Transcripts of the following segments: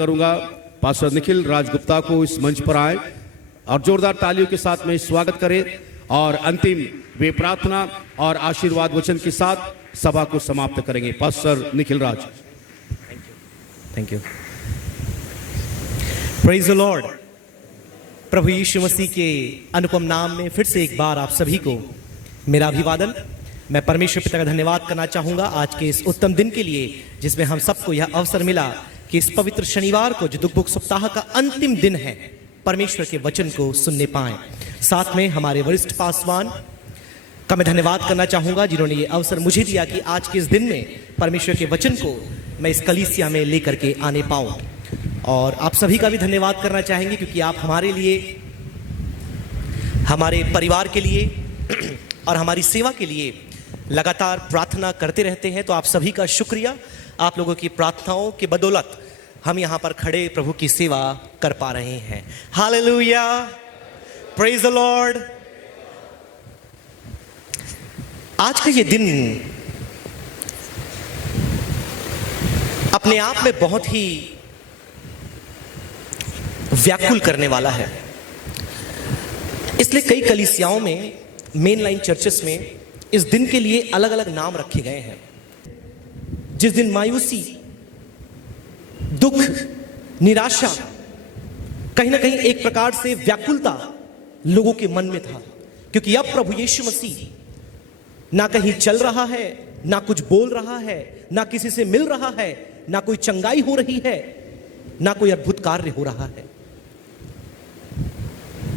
करूंगा पास्टर निखिल राजगुप्ता को इस मंच पर आए और जोरदार तालियों के साथ में स्वागत करें और अंतिम वे प्रार्थना और आशीर्वाद वचन के साथ सभा को समाप्त करेंगे। Pastor Nikhil Raj. Thank you. Praise the Lord. प्रभु यीशु मसीह के अनुपम नाम में फिर से एक बार आप सभी को मेरा अभिवादन। मैं परमेश्वर पिता का धन्यवाद करना चाहूंगा आज के इस उत्तम दिन के लिए जिसमें हम सबको यह अवसर मिला कि इस पवित्र शनिवार को जो दुख भोग सप्ताह का अंतिम दिन है परमेश्वर के वचन को सुनने पाएं। साथ में हमारे वरिष्ठ पासवान का मैं धन्यवाद करना चाहूंगा जिन्होंने ये अवसर मुझे दिया कि आज के इस दिन में परमेश्वर के वचन को मैं इस कलीसिया में लेकर के आने पाऊं। और आप सभी का भी धन्यवाद करना चाहेंगे क्योंकि आप हमारे लिए, हमारे परिवार के लिए और हमारी सेवा के लिए लगातार प्रार्थना करते रहते हैं। तो आप सभी का शुक्रिया। आप लोगों की प्रार्थनाओं के बदौलत हम यहाँ पर खड़े प्रभु की सेवा कर पा रहे हैं। Hallelujah, praise the Lord. आज का ये दिन अपने आप में बहुत ही व्याकुल करने वाला है। इसलिए कई कलीसियाओं में, मेन लाइन चर्चेस में इस दिन के लिए अलग अलग नाम रखे गए हैं। जिस दिन मायूसी, दुख, निराशा, कहीं ना कहीं एक प्रकार से व्याकुलता लोगों के मन में था क्योंकि अब प्रभु यीशु मसीह ना कहीं चल रहा है, ना कुछ बोल रहा है, ना किसी से मिल रहा है, ना कोई चंगाई हो रही है, ना कोई अद्भुत कार्य हो रहा है।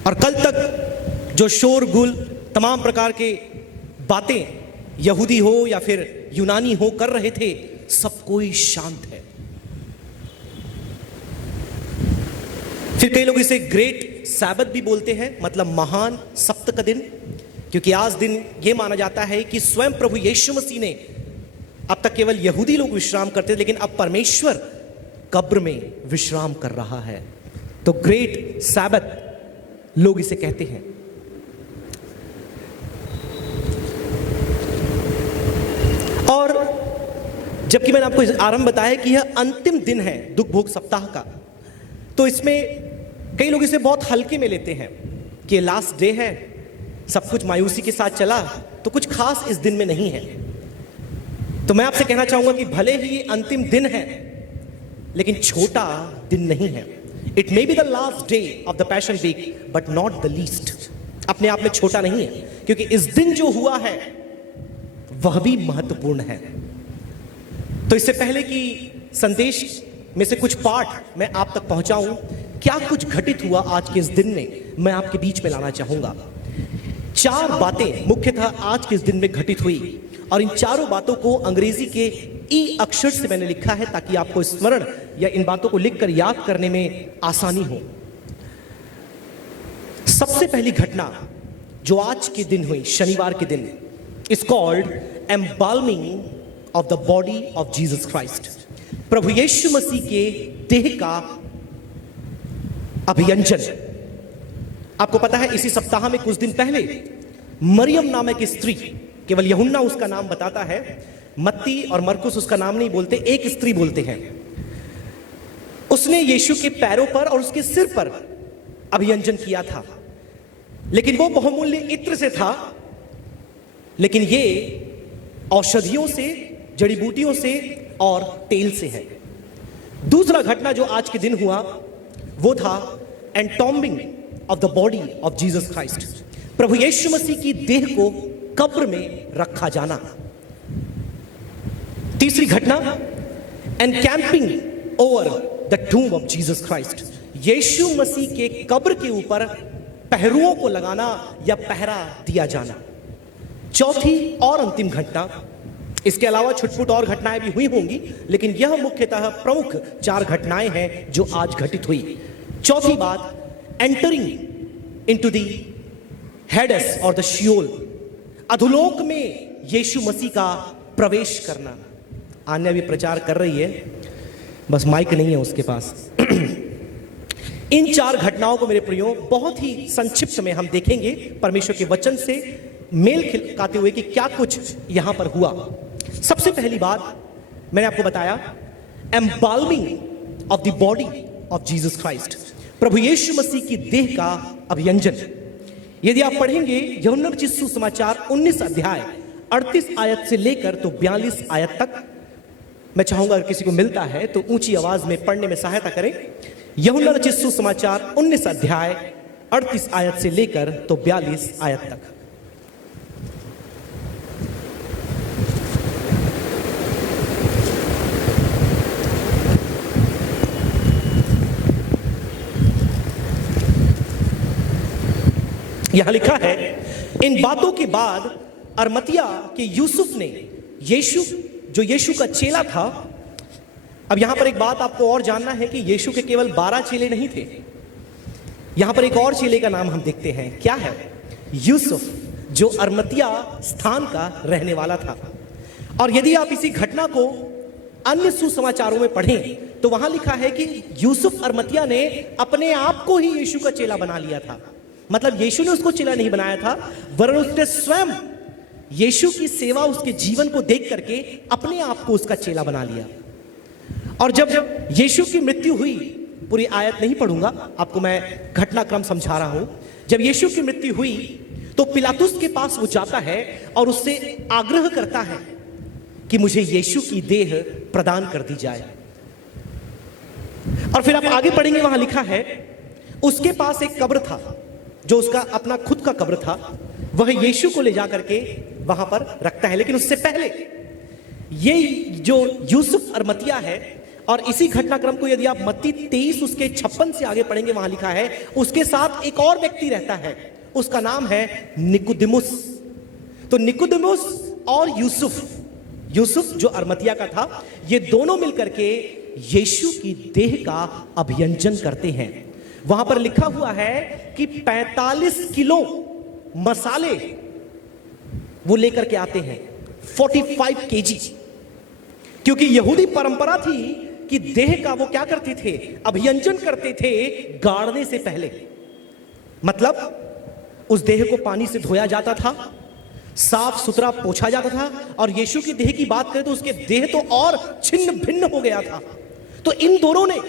और कल तक जो शोरगुल, तमाम प्रकार के बातें यहूदी हो या फिर यूनानी हो कर रहे थे, सब कोई शांत है। फिर कई लोग इसे ग्रेट सैबत भी बोलते हैं, मतलब महान सप्त का दिन, क्योंकि आज दिन यह माना जाता है कि स्वयं प्रभु यीशु मसीह ने, अब तक केवल यहूदी लोग विश्राम करते थे लेकिन अब परमेश्वर कब्र में विश्राम कर रहा है। तो ग्रेट सैबत लोग इसे कहते हैं। और जबकि मैंने आपको आरंभ बताया कि यह अंतिम दिन है दुख भोग सप्ताह का, तो इसमें कई लोग इसे बहुत हल्के में लेते हैं कि लास्ट डे है, सब कुछ मायूसी के साथ चला, तो कुछ खास इस दिन में नहीं है। तो मैं आपसे कहना चाहूंगा कि भले ही ये अंतिम दिन है लेकिन छोटा दिन नहीं है। It may be the last day of the Passion week but not the least. अपने आप में छोटा नहीं है क्योंकि इस दिन जो हुआ है वह भी महत्वपूर्ण है। तो इससे पहले कि संदेश में से कुछ पाठ मैं आप तक पहुंचाऊं, क्या कुछ घटित हुआ आज के इस दिन में, मैं आपके बीच में लाना चाहूंगा। 4 बातें मुख्यतः आज के इस दिन में घटित हुई और इन चारों बातों को अंग्रेजी के ई अक्षर से मैंने लिखा है ताकि आपको स्मरण या इन बातों को लिखकर याद करने में आसानी हो। सबसे पहली घटना जो आज के दिन हुई, शनिवार के दिन, is called embalming of the body of Jesus Christ. प्रभु यीशु मसीह के देह का अभियंजन। आपको पता है इसी सप्ताह में कुछ दिन पहले मरियम नामक स्त्री, केवल यूहन्ना उसका नाम बताता है, मत्ती और मरकुस उसका नाम नहीं बोलते, एक स्त्री बोलते हैं, उसने यीशु के पैरों पर और उसके सिर पर अभियंजन किया था। लेकिन वो बहुमूल्य इत्र से था, लेकिन ये औषधियों से, जड़ी बूटियों से और तेल से है। दूसरा घटना जो आज के दिन हुआ वो था entombing of the body of Jesus Christ. प्रभु यीशु मसीह की देह को कब्र में रखा जाना। तीसरी घटना encamping over the tomb of Jesus Christ. यीशु मसीह के कब्र के ऊपर पहरुओं को लगाना या पहरा दिया जाना। चौथी और अंतिम घटना, इसके अलावा छुटपुट और घटनाएं भी हुई होंगी लेकिन यह मुख्यतः प्रमुख 4 घटनाएं हैं जो आज घटित हुई। चौथी बात, एंटरिंग इनटू द हेडेस और द शियोल, अधोलोक में यीशु मसीह का प्रवेश करना। आन्या भी प्रचार कर रही है, बस माइक नहीं है उसके पास। इन 4 घटनाओं को मेरे प्रियो बहुत ही संक्षिप्त में हम देखेंगे परमेश्वर के वचन से मेल खाते हुए कि क्या कुछ यहां पर हुआ। सबसे पहली बात मैंने आपको बताया, embalming of the body of Jesus Christ, प्रभु यीशु मसीह की देह का अभियंजन। यदि आप पढ़ेंगे यूहन्ना रचित सुसमाचार 19 अध्याय 38 आयत से लेकर तो 42 आयत तक, मैं चाहूंगा अगर किसी को मिलता है तो ऊंची आवाज में पढ़ने में सहायता करें। यूहन्ना रचित सुसमाचार 19 अध्याय 38 आयत से लेकर तो 42 आयत तक। यहां लिखा है, इन बातों के बाद अरमतिया के यूसुफ ने यीशु, जो यीशु का चेला था। अब यहां पर एक बात आपको और जानना है कि यीशु के केवल 12 चेले नहीं थे। यहां पर एक और चेले का नाम हम देखते हैं, क्या है? यूसुफ, जो अरमतिया स्थान का रहने वाला था। और यदि आप इसी घटना को अन्य सुसमाचारों में पढ़ें तो वहां लिखा है कि यूसुफ अरमतिया ने अपने आप को ही यीशु का चेला बना लिया था। मतलब यीशु ने उसको चेला नहीं बनाया था, वरन उसने स्वयं यीशु की सेवा, उसके जीवन को देख करके अपने आप को उसका चेला बना लिया। और जब यीशु की मृत्यु हुई, पूरी आयत नहीं पढ़ूंगा, आपको मैं घटनाक्रम समझा रहा हूं। जब यीशु की मृत्यु हुई तो पिलातुस के पास वो जाता है और उससे आग्रह करता है कि मुझे यीशु की देह प्रदान कर दी जाए। और फिर आप आगे पढ़ेंगे, वहां लिखा है उसके पास एक कब्र था, जो उसका अपना खुद का कब्र था। वह यीशु को ले जाकर के वहां पर रखता है। लेकिन उससे पहले ये जो यूसुफ अरमतिया है, और इसी घटनाक्रम को यदि आप मत्ती 23 उसके 56 से आगे पढ़ेंगे, वहां लिखा है उसके साथ एक और व्यक्ति रहता है, उसका नाम है निकुदिमुस। तो निकुदिमुस और यूसुफ जो अरमतिया का था, ये दोनों मिलकर के यीशु की देह का अभियंजन करते हैं। वहां पर लिखा हुआ है कि 45 किलो मसाले वो लेकर के आते हैं, 45 केजी। क्योंकि यहूदी परंपरा थी कि देह का वो क्या करते थे? अभियंजन करते थे गाड़ने से पहले। मतलब उस देह को पानी से धोया जाता था, साफ सुथरा पोंछा जाता था। और यीशु की देह की बात करें तो उसके देह तो और छिन्न भिन्न हो गया था। तो इन दोनों ने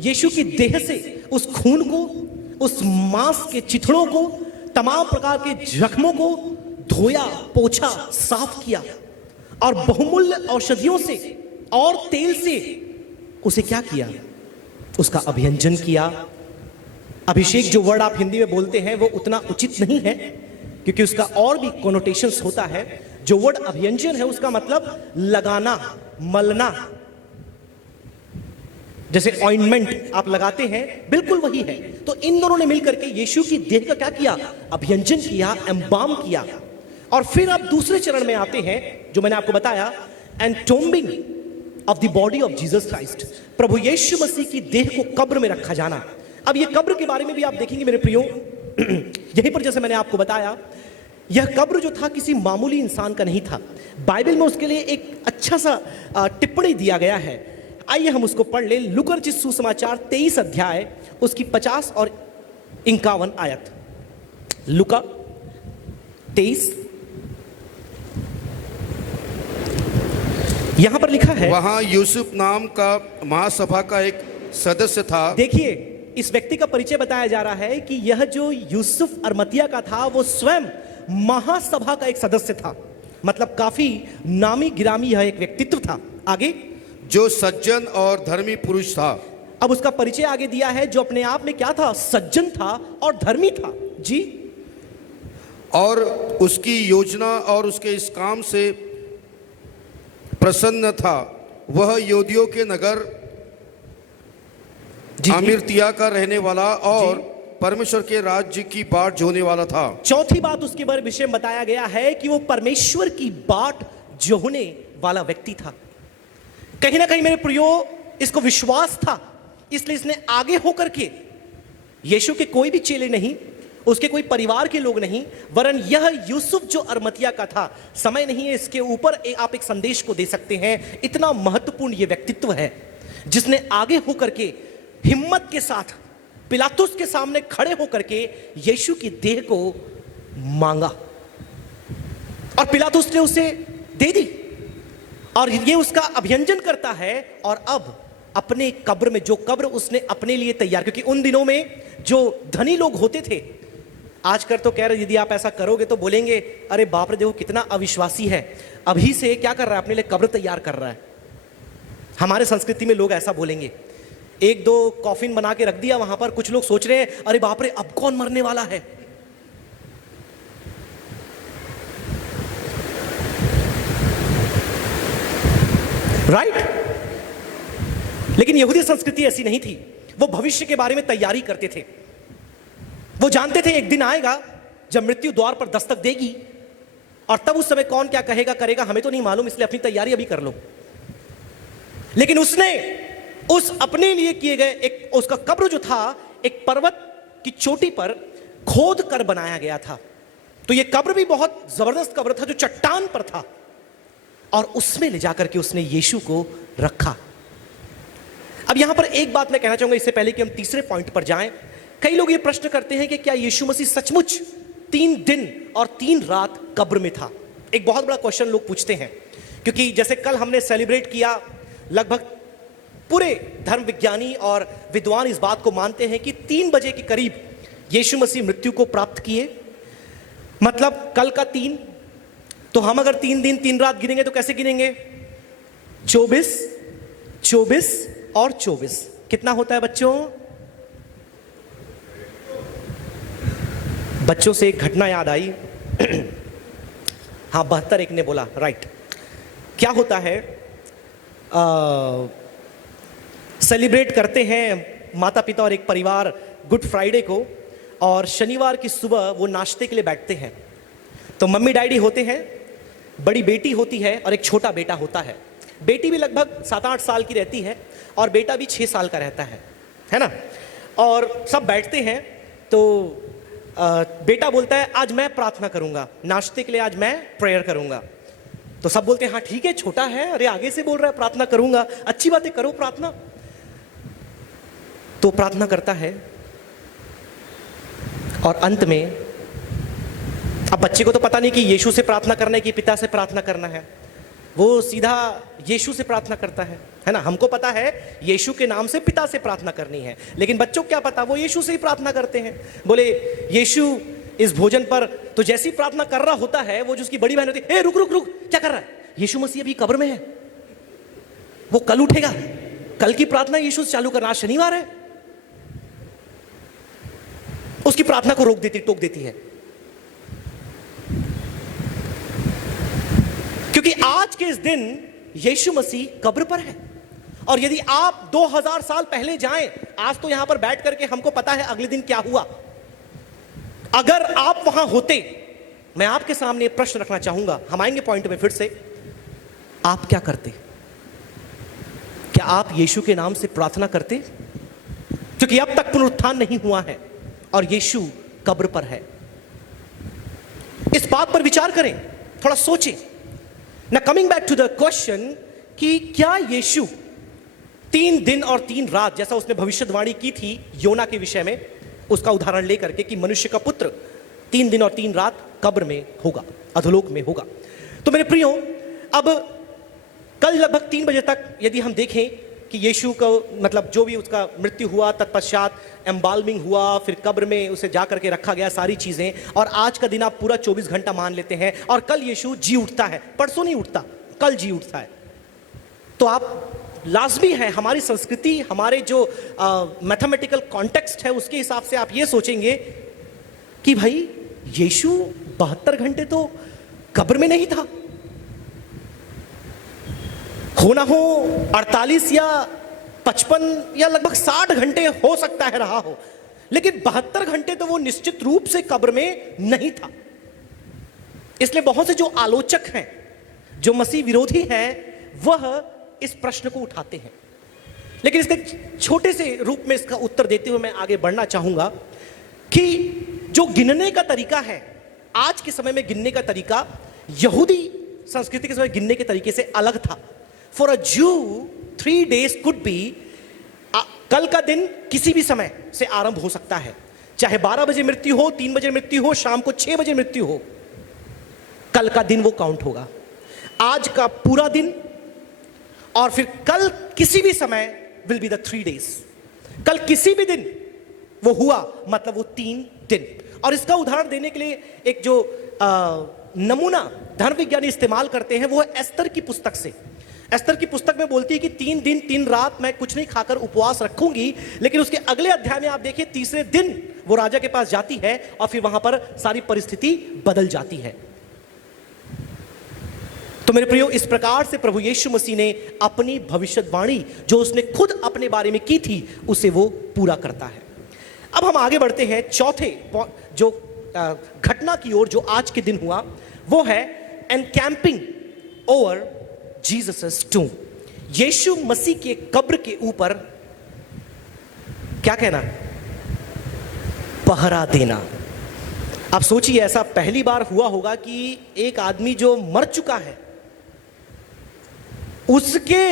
यीशु की देह से उस खून को, उस मांस के चिथड़ों को, तमाम प्रकार के जख्मों को धोया, पोंछा, साफ किया और बहुमूल्य औषधियों से और तेल से उसे क्या किया? उसका अभियंजन किया। अभिषेक जो वर्ड आप हिंदी में बोलते हैं वो उतना उचित नहीं है, क्योंकि उसका और भी कोनोटेशंस होता है। जो वर्ड अभियंजन है उसका मतलब लगाना, मलना, जैसे ऑइंटमेंट आप लगाते हैं, बिल्कुल वही है। तो इन दोनों ने मिलकर के यीशु की देह का क्या किया? अभियंजन किया, एम्बाम किया। और फिर आप दूसरे चरण में आते हैं, जो मैंने आपको बताया, entombing of the body of Jesus Christ, प्रभु यीशु मसीह की देह को कब्र में रखा जाना। अब ये कब्र के बारे में भी आप देखेंगे मेरे प्रियो, यहीं पर जैसे मैंने आपको बताया, यह कब्र जो था किसी मामूली इंसान का नहीं था। बाइबल में उसके लिए एक अच्छा सा टिप्पणी दिया गया है। आइए हम उसको पढ़ ले। लूका रचित सुसमाचार 23 अध्याय उसकी 50 और 51 आयत। लूका 23, यहां पर लिखा है, वहां यूसुफ नाम का महासभा का एक सदस्य था। देखिए, इस व्यक्ति का परिचय बताया जा रहा है कि यह जो यूसुफ अरमतिया का था वो स्वयं महासभा का एक सदस्य था। मतलब काफी नामी गिरामी यह एक व्यक्तित्व था। आगे, जो सज्जन और धर्मी पुरुष था। अब उसका परिचय आगे दिया है, जो अपने आप में क्या था? सज्जन था और धर्मी था जी। और उसकी योजना और उसके इस काम से प्रसन्न था। वह यहूदियों के नगर अमीरतिया का रहने वाला और परमेश्वर के राज्य की बाट जोने वाला था। चौथी बात उसके बारे विषय में बताया गया है कि वो परमेश्वर की बाट जोने वाला व्यक्ति था। कहीं ना कहीं मेरे प्रियो, इसको विश्वास था, इसलिए इसने आगे होकर के, यीशु के कोई भी चेले नहीं, उसके कोई परिवार के लोग नहीं, वरन यह यूसुफ जो अरमतिया का था, समय नहीं है इसके ऊपर आप एक संदेश को दे सकते हैं। इतना महत्वपूर्ण यह व्यक्तित्व है जिसने आगे होकर के हिम्मत के साथ पिलातुस के सामने खड़े होकर के यीशु की देह को मांगा और पिलातुस ने उसे दे दी और ये उसका अभियंजन करता है। और अब अपने कब्र में, जो कब्र उसने अपने लिए तैयार, क्योंकि उन दिनों में जो धनी लोग होते थे, आजकल तो कह रहे यदि आप ऐसा करोगे तो बोलेंगे अरे बाप रे देखो कितना अविश्वासी है, अभी से क्या कर रहा है, अपने लिए कब्र तैयार कर रहा है। हमारे संस्कृति में लोग ऐसा बोलेंगे। एक दो कॉफिन बना के रख दिया वहां पर, कुछ लोग सोच रहे हैं अरे बाप रे अब कौन मरने वाला है। राइट? लेकिन यहूदी संस्कृति ऐसी नहीं थी। वो भविष्य के बारे में तैयारी करते थे। वो जानते थे एक दिन आएगा जब मृत्यु द्वार पर दस्तक देगी, और तब उस समय कौन क्या कहेगा करेगा हमें तो नहीं मालूम, इसलिए अपनी तैयारी अभी कर लो। लेकिन उसने उस अपने लिए किए गए एक, उसका कब्र जो था एक पर्वत की चोटी पर खोद कर बनाया गया था। तो यह कब्र भी बहुत जबरदस्त कब्र था जो चट्टान पर था, और उसमें ले जाकर के उसने यीशु को रखा। अब यहां पर एक बात मैं कहना चाहूंगा इससे पहले कि हम तीसरे पॉइंट पर जाएं। कई लोग ये प्रश्न करते हैं कि क्या यीशु मसीह सचमुच 3 दिन और 3 रात कब्र में था? एक बहुत बड़ा क्वेश्चन लोग पूछते हैं, क्योंकि जैसे कल हमने सेलिब्रेट किया, लगभग पूरे धर्म विज्ञानी और विद्वान इस बात को मानते हैं कि 3 बजे के करीब यीशु मसीह मृत्यु को प्राप्त किए। मतलब कल का 3, तो हम अगर 3 दिन 3 रात गिनेंगे तो कैसे गिनेंगे? 24, 24 और 24 कितना होता है बच्चों? बच्चों से एक घटना याद आई। हाँ 72 एक ने बोला, राइट। क्या होता है, सेलिब्रेट करते हैं माता पिता और एक परिवार गुड फ्राइडे को, और शनिवार की सुबह वो नाश्ते के लिए बैठते हैं। तो मम्मी डैडी होते हैं, बड़ी बेटी होती है और एक छोटा बेटा होता है। बेटी भी लगभग 7-8 साल की रहती है और बेटा भी 6 साल का रहता है ना। और सब बैठते हैं, तो बेटा बोलता है आज मैं प्रार्थना करूंगा, नाश्ते के लिए आज मैं प्रेयर करूंगा। तो सब बोलते हैं हाँ ठीक है, छोटा है, अरे आगे से बोल रहा है प्रार्थना करूंगा, अच्छी बात है, करो प्रार्थना। तो प्रार्थना करता है, और अंत में अब बच्चे को तो पता नहीं कि यीशु से प्रार्थना करना है कि पिता से प्रार्थना करना है, वो सीधा यीशु से प्रार्थना करता है ना। हमको पता है यीशु के नाम से पिता से प्रार्थना करनी है, लेकिन बच्चों को क्या पता, वो यीशु से ही प्रार्थना करते हैं। बोले यीशु इस भोजन पर, तो जैसी प्रार्थना कर रहा होता है वो जो उसकी बड़ी बहन होती है, ए रुक रुक रुक, क्या कर रहा है? यीशु मसीह अभी कब्र में है, वो कल उठेगा, कल की प्रार्थना यीशु से चालू करना, आज शनिवार है। उसकी प्रार्थना को रोक देती, टोक देती है, क्योंकि आज के इस दिन यीशु मसीह कब्र पर है। और यदि आप 2000 साल पहले जाएं, आज तो यहां पर बैठ करके हमको पता है अगले दिन क्या हुआ, अगर आप वहां होते, मैं आपके सामने प्रश्न रखना चाहूंगा, हम आएंगे पॉइंट में फिर से, आप क्या करते? क्या आप यीशु के नाम से प्रार्थना करते? क्योंकि अब तक पुनरुत्थान नहीं हुआ है और यीशु कब्र पर है। इस बात पर विचार करें, थोड़ा सोचें। Now coming back to the question कि क्या यीशु 3 दिन और 3 रात, जैसा उसने भविष्यवाणी की थी योना के विषय में, उसका उदाहरण लेकर के कि मनुष्य का पुत्र 3 दिन और 3 रात कब्र में होगा, अधोलोक में होगा। तो मेरे प्रियो, अब कल लगभग 3 बजे तक यदि हम देखें कि यीशु को, मतलब जो भी उसका मृत्यु हुआ, तत्पश्चात एम्बाल्मिंग हुआ, फिर कब्र में उसे जा करके रखा गया, सारी चीजें, और आज का दिन आप पूरा 24 घंटा मान लेते हैं, और कल यीशु जी उठता है, परसों नहीं उठता, कल जी उठता है। तो आप लाजमी है, हमारी संस्कृति, हमारे जो मैथमेटिकल कॉन्टेक्स्ट है उसके हिसाब से आप ये सोचेंगे कि भाई यीशु 72 घंटे तो कब्र में नहीं था, हो ना हो 48 या 55 या लगभग 60 घंटे हो सकता है रहा हो, लेकिन 72 घंटे तो वो निश्चित रूप से कब्र में नहीं था। इसलिए बहुत से जो आलोचक हैं, जो मसीह विरोधी हैं, वह इस प्रश्न को उठाते हैं। लेकिन इसके छोटे से रूप में इसका उत्तर देते हुए मैं आगे बढ़ना चाहूंगा कि जो गिनने का तरीका है, आज के समय में गिनने का तरीका यहूदी संस्कृति के समय गिनने के तरीके से अलग था। फॉर अ जू 3 days कुड बी, कल का दिन किसी भी समय से आरंभ हो सकता है, चाहे 12 बजे मृत्यु हो, 3 बजे मृत्यु हो, शाम को 6 बजे मृत्यु हो, कल का दिन वो काउंट होगा। आज का पूरा दिन और फिर कल किसी भी समय विल बी द 3 days। कल किसी भी दिन वो हुआ मतलब वो 3 दिन। और इसका उदाहरण देने के लिए एक जो नमूना धर्म विज्ञानी इस्तेमाल करते हैं वो है एस्तर की पुस्तक से। एस्तर की पुस्तक में बोलती है कि 3 दिन 3 रात मैं कुछ नहीं खाकर उपवास रखूंगी, लेकिन उसके अगले अध्याय में आप देखिए तीसरे दिन वो राजा के पास जाती है और फिर वहां पर सारी परिस्थिति बदल जाती है। तो मेरे प्रियो, इस प्रकार से प्रभु यीशु मसीह ने अपनी भविष्यवाणी जो उसने खुद अपने बारे में की थी उसे वो पूरा करता है। अब हम आगे बढ़ते हैं चौथे जो घटना की ओर जो आज के दिन हुआ, वो है एनकैंपिंग ओवर जीसस टूम। यीशु मसीह के कब्र के ऊपर क्या कहना, पहरा देना। आप सोचिए, ऐसा पहली बार हुआ होगा कि एक आदमी जो मर चुका है उसके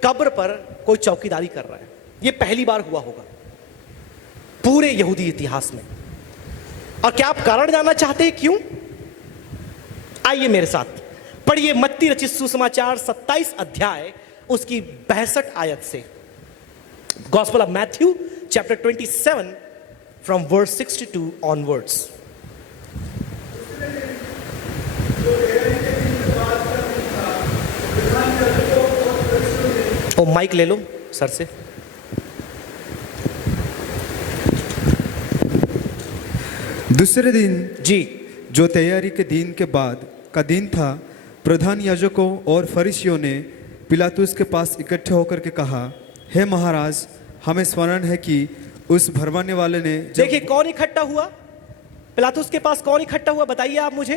कब्र पर कोई चौकीदारी कर रहा है। यह पहली बार हुआ होगा पूरे यहूदी इतिहास में। और क्या आप कारण जानना चाहते हैं क्यों? आइए मेरे साथ पढ़िए मत्ती रचित सुसमाचार 27 अध्याय उसकी 62 आयत से। Gospel of Matthew chapter 27 from verse 62 onwards. ओ माइक ले लो सर से। दूसरे दिन जी, जो तैयारी के दिन के बाद का दिन था, प्रधान याजकों और फरीसियों ने पिलातुस के पास इकट्ठे होकर के कहा, हे महाराज, हमें स्मरण है कि उस भरमाने वाले ने देखिए कौन इकट्ठा हुआ, पिलातुस के पास कौन इकट्ठा हुआ बताइए आप मुझे।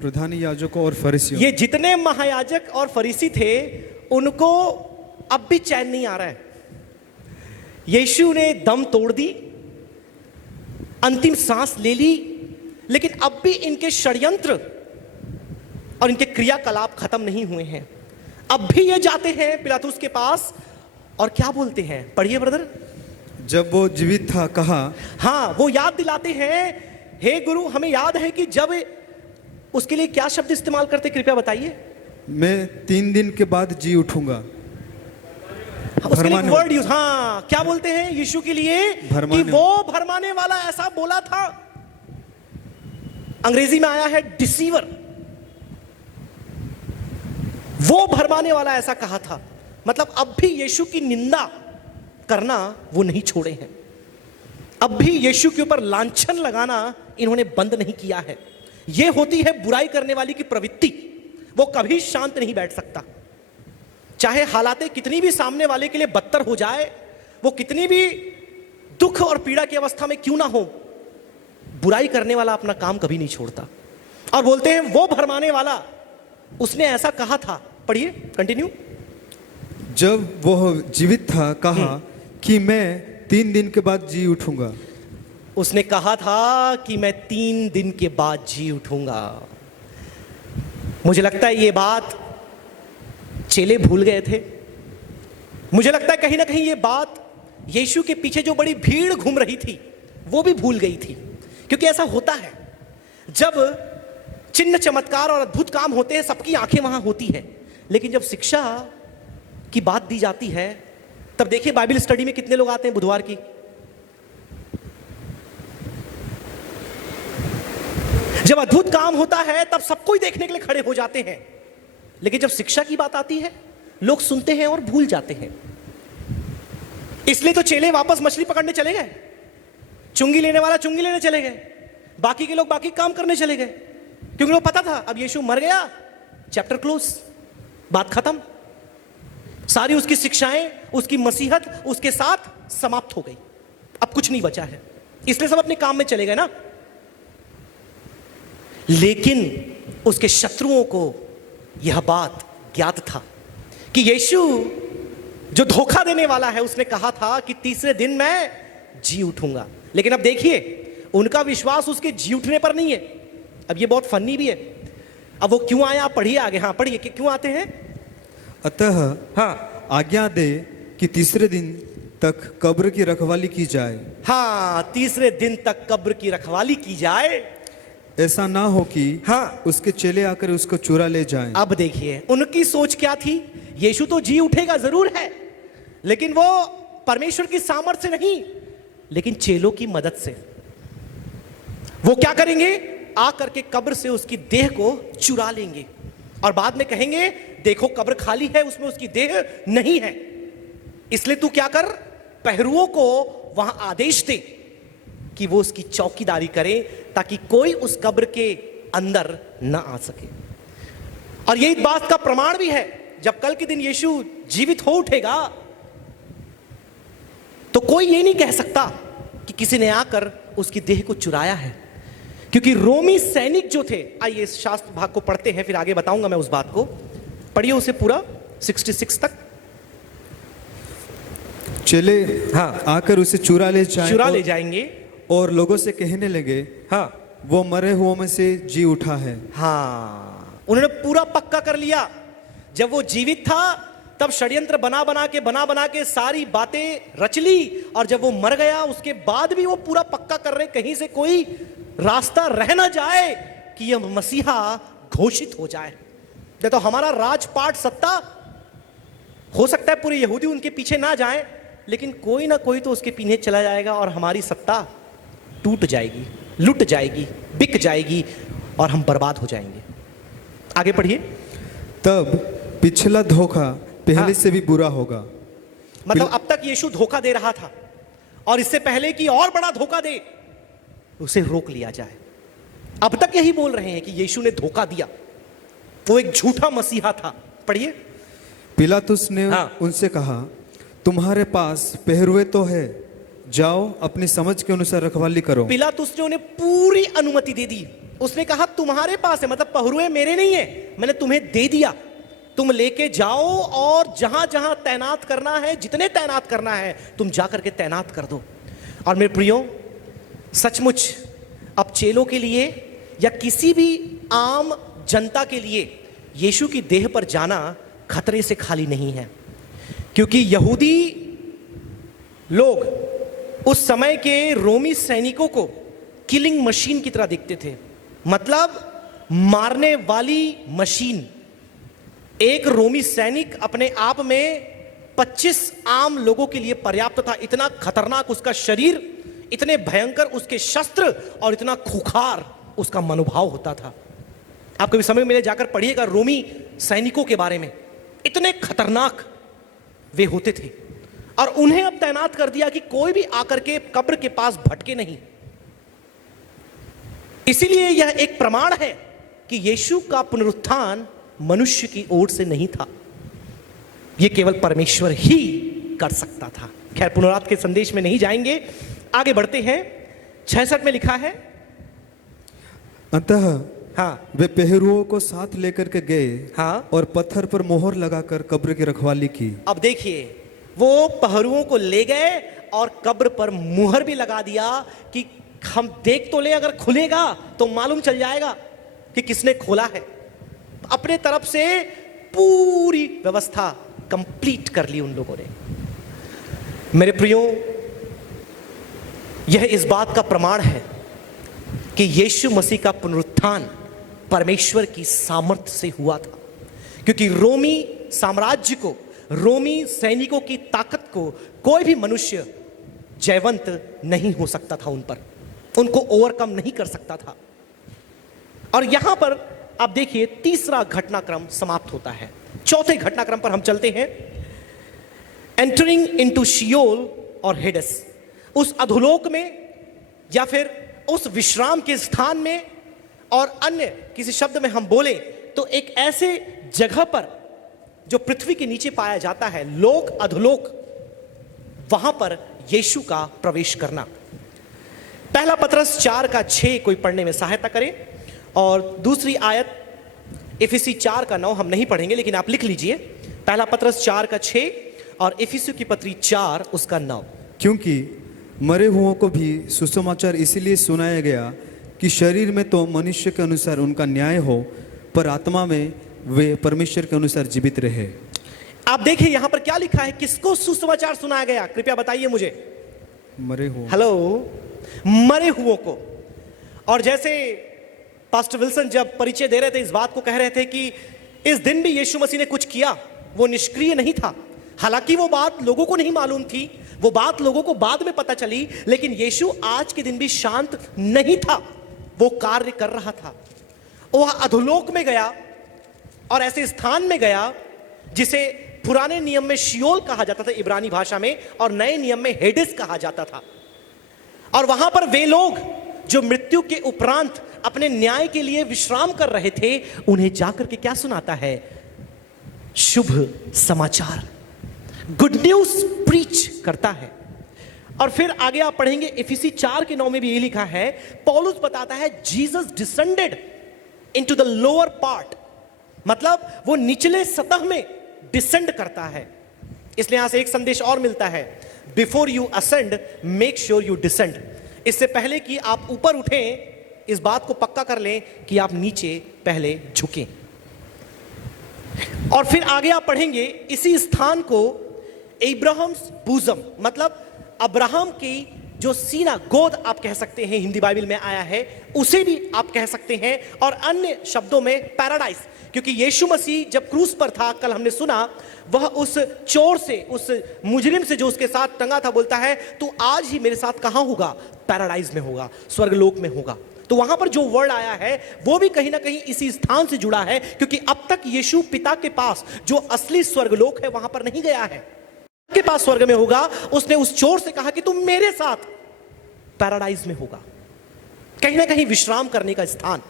प्रधान याजकों और फरीसियों। ये जितने महायाजक और फरीसी थे उनको अब भी चैन नहीं आ रहा है। यीशु ने दम तोड़ दी, अंतिम सांस ले ली, लेकिन अब भी इनके षड्यंत्र और इनके क्रियाकलाप खत्म नहीं हुए हैं। अब भी ये जाते हैं पिलातुस के पास और क्या बोलते हैं, पढ़िए ब्रदर। जब वो जीवित था कहा, हाँ, वो याद दिलाते हैं, हे गुरु हमें याद है कि जब उसके लिए क्या शब्द इस्तेमाल करते कृपया बताइए। मैं 3 दिन के बाद जी उठूंगा। उसके लिए वर्ड यूज, हाँ, क्या बोलते हैं यीशु के लिए कि वो भरमाने वाला ऐसा बोला था। अंग्रेजी में आया है डिसीवर। वो भरमाने वाला ऐसा कहा था, मतलब अब भी यीशु की निंदा करना वो नहीं छोड़े हैं। अब भी यीशु के ऊपर लांछन लगाना इन्होंने बंद नहीं किया है। यह होती है बुराई करने वाली की प्रवृत्ति। वो कभी शांत नहीं बैठ सकता, चाहे हालातें कितनी भी सामने वाले के लिए बदतर हो जाए, वो कितनी भी दुख और पीड़ा की अवस्था में क्यों ना हो, बुराई करने वाला अपना काम कभी नहीं छोड़ता। और बोलते हैं वो भरमाने वाला उसने ऐसा कहा था। पढ़िए, कंटिन्यू। जब वो जीवित था कहा कि मैं 3 दिन के बाद जी उठूंगा। उसने कहा था कि मैं 3 दिन के बाद जी उठूंगा। मुझे लगता है ये बात चेले भूल गए थे। मुझे लगता है कहीं ना कहीं ये बात यीशु के पीछे जो बड़ी भीड़ घूम रही थी वो भी भूल गई थी। क्योंकि ऐसा होता है, जब चिन्ह चमत्कार और अद्भुत काम होते हैं सबकी आंखें वहां होती है, लेकिन जब शिक्षा की बात दी जाती है तब देखिए बाइबल स्टडी में कितने लोग आते हैं बुधवार की। जब अद्भुत काम होता है तब सब कोई देखने के लिए खड़े हो जाते हैं, लेकिन जब शिक्षा की बात आती है लोग सुनते हैं और भूल जाते हैं। इसलिए तो चेले वापस मछली पकड़ने चले गए, चुंगी लेने वाला चुंगी लेने चले गए, बाकी के लोग बाकी काम करने चले गए, क्योंकि उनको पता था अब यीशु मर गया, चैप्टर क्लोज, बात खत्म। सारी उसकी शिक्षाएं, उसकी मसीहत उसके साथ समाप्त हो गई, अब कुछ नहीं बचा है। इसलिए सब अपने काम में चले गए ना। लेकिन उसके शत्रुओं को यह बात ज्ञात था कि यीशु जो धोखा देने वाला है उसने कहा था कि तीसरे दिन मैं जी उठूंगा। लेकिन अब देखिए उनका विश्वास उसके जी उठने पर नहीं है। अब ये बहुत फनी भी है। अब वो क्यों आए आप पढ़िए आगे। हाँ पढ़िए कि क्यों आते हैं। अतः हाँ, आज्ञा दे कि तीसरे दिन तक कब्र की रखवाली की जाए। हाँ, तीसरे दिन तक कब्र की रखवाली की जाए। ऐसा ना हो कि हाँ, उसके चेले आकर उसको चुरा ले जाएं। अब देखिए उनकी सोच क्या थी। यीशु तो जी उठेगा जरूर है, लेकिन वो परमेश्वर की सामर्थ्य से नहीं, लेकिन चेलों की मदद से। वो क्या करेंगे? आकर के कब्र से उसकी देह को चुरा लेंगे और बाद में कहेंगे देखो कब्र खाली है, उसमें उसकी देह नहीं है, इसलिए तू क्या कर, पहरुओं को वहां आदेश दे कि वो उसकी चौकीदारी करें ताकि कोई उस कब्र के अंदर ना आ सके। और यही बात का प्रमाण भी है, जब कल के दिन यीशु जीवित हो उठेगा तो कोई ये नहीं कह सकता कि किसी ने आकर उसकी देह को चुराया है, क्योंकि रोमी सैनिक जो थे, आइए इस शास्त्र भाग को पढ़ते हैं, फिर आगे बताऊंगा मैं उस बात को। पढ़िए उसे पूरा 66 तक। चेले हाँ। आकर उसे चुरा ले जाएंगे और लोगों से कहने लगे, हाँ, वो मरे हुओं में से जी उठा है। हाँ, उन्होंने पूरा पक्का कर लिया। जब वो जीवित था तब षड्यंत्र बना बना के सारी बातें रच ली, और जब वो मर गया उसके बाद भी वो पूरा पक्का कर रहे, कहीं से कोई रास्ता रह ना जाए कि यह मसीहा घोषित हो जाए। तो हमारा राजपाट सत्ता हो सकता है पूरे यहूदी उनके पीछे ना जाए, लेकिन कोई ना कोई तो उसके पीछे चला जाएगा और हमारी सत्ता टूट जाएगी, लुट जाएगी, बिक जाएगी और हम बर्बाद हो जाएंगे। आगे पढ़िए। तब पिछला धोखा पहले हाँ। से भी बुरा होगा। मतलब अब तक यीशु धोखा दे रहा था और इससे पहले कि और बड़ा धोखा दे उसे रोक लिया जाए। अब तक यही बोल रहे हैं कि यीशु ने धोखा दिया, वो एक झूठा मसीहा था। पढ़िए। पिलातुस ने हाँ। उनसे कहा, तुम्हारे पास पहरुए तो है, जाओ अपनी समझ के अनुसार रखवाली करो। पिलातुस ने उन्हें पूरी अनुमति दे दी। उसने कहा तुम्हारे पास है, मतलब पहरुए मेरे नहीं है, मैंने तुम्हें दे दिया, तुम लेके जाओ और जहां जहां तैनात करना है, जितने तैनात करना है तुम जाकर के तैनात कर दो। और मेरे प्रियो, सचमुच अब चेलों के लिए या किसी भी आम जनता के लिए यीशु की देह पर जाना खतरे से खाली नहीं है, क्योंकि यहूदी लोग उस समय के रोमी सैनिकों को किलिंग मशीन की तरह देखते थे, मतलब मारने वाली मशीन। एक रोमी सैनिक अपने आप में 25 आम लोगों के लिए पर्याप्त था। इतना खतरनाक उसका शरीर, इतने भयंकर उसके शस्त्र और इतना खुखार उसका मनोभाव होता था। आप कभी समय मिले जाकर पढ़िएगा रोमी सैनिकों के बारे में, इतने खतरनाक वे होते थे। और उन्हें अब तैनात कर दिया कि कोई भी आकर के कब्र के पास भटके नहीं। इसीलिए यह एक प्रमाण है कि यीशु का पुनरुत्थान मनुष्य की ओर से नहीं था, यह केवल परमेश्वर ही कर सकता था। खैर, पुनरुत्थान के संदेश में नहीं जाएंगे, आगे बढ़ते हैं। 66 में लिखा है, अतः हाँ, वे पहरुओं को साथ लेकर के गए, हाँ, और पत्थर पर मोहर लगाकर कब्र की रखवाली की। अब देखिए, वो पहरुओं को ले गए और कब्र पर मुहर भी लगा दिया कि हम देख तो ले, अगर खुलेगा तो मालूम चल जाएगा कि किसने खोला है। अपने तरफ से पूरी व्यवस्था कंप्लीट कर ली उन लोगों ने। मेरे प्रियो, यह इस बात का प्रमाण है कि यीशु मसीह का पुनरुत्थान परमेश्वर की सामर्थ्य से हुआ था, क्योंकि रोमी साम्राज्य को, रोमी सैनिकों की ताकत को कोई भी मनुष्य जयवंत नहीं हो सकता था, उन पर उनको ओवरकम नहीं कर सकता था। और यहां पर आप देखिए तीसरा घटनाक्रम समाप्त होता है। चौथे घटनाक्रम पर हम चलते हैं। एंटरिंग इनटू शियोल और हेडेस, उस अधोलोक में या फिर उस विश्राम के स्थान में, और अन्य किसी शब्द में हम बोले तो एक ऐसे जगह पर जो पृथ्वी के नीचे पाया जाता है, लोक, अधोलोक, वहां पर यीशु का प्रवेश करना। पहला पतरस 4:6 कोई पढ़ने में सहायता करे, और दूसरी आयत इफिसी 4:9 हम नहीं पढ़ेंगे, लेकिन आप लिख लीजिए। पहला पतरस 4:6 और इफिसियों की पत्री 4 उसका 9। क्योंकि मरे हुओं को भी सुसमाचार इसीलिए सुनाया गया कि शरीर में तो मनुष्य के अनुसार उनका न्याय हो, पर आत्मा में वे परमेश्वर के अनुसार जीवित रहे। आप देखिए यहां पर क्या लिखा है, किसको सुसमाचार सुनाया गया, कृपया बताइए मुझे। मरे हुओं। हेलो, मरे हुओं को। और जैसे पास्टर विल्सन जब परिचय दे रहे थे, इस बात को कह रहे थे कि इस दिन भी यीशु मसीह ने कुछ किया, वो निष्क्रिय नहीं था। हालांकि वो बात लोगों को नहीं मालूम थी, वो बात लोगों को बाद में पता चली, लेकिन यीशु आज के दिन भी शांत नहीं था, वो कार्य कर रहा था। वह अधोलोक में गया और ऐसे स्थान में गया जिसे पुराने नियम में शियोल कहा जाता था इब्रानी भाषा में, और नए नियम में हेडिस कहा जाता था। और वहां पर वे लोग जो मृत्यु के उपरांत अपने न्याय के लिए विश्राम कर रहे थे, उन्हें जाकर के क्या सुनाता है? शुभ समाचार, गुड न्यूज प्रीच करता है। और फिर आगे आप पढ़ेंगे इफिसी 4:9 में भी ये लिखा है, पौलुस बताता है Jesus descended into the lower part, मतलब वो निचले सतह में डिसेंड करता है। इसलिए यहां से एक संदेश और मिलता है, before you ascend make sure you descend. इससे पहले कि आप ऊपर उठें, इस बात को पक्का कर लें कि आप नीचे पहले झुकें। और फिर आगे आप पढ़ेंगे इसी स्थान को इब्राहिम्स बूजम, मतलब अब्राहम की जो सीना, गोद आप कह सकते हैं, हिंदी बाइबल में आया है, उसे भी आप कह सकते हैं, और अन्य शब्दों में पैराडाइज, क्योंकि यीशु मसीह जब क्रूस पर था, कल हमने सुना, वह उस चोर से, उस मुजरिम से जो उसके साथ टंगा था, बोलता है तू आज ही मेरे साथ कहां होगा? पैराडाइज में होगा, स्वर्गलोक में होगा। तो वहां पर जो वर्ड आया है वो भी कहीं ना कहीं इसी स्थान से जुड़ा है, क्योंकि अब तक यीशु पिता के पास जो असली स्वर्गलोक है वहां पर नहीं गया है, के पास स्वर्ग में होगा। उसने उस चोर से कहा कि तुम मेरे साथ पैराडाइज में होगा, कहीं ना कहीं विश्राम करने का स्थान।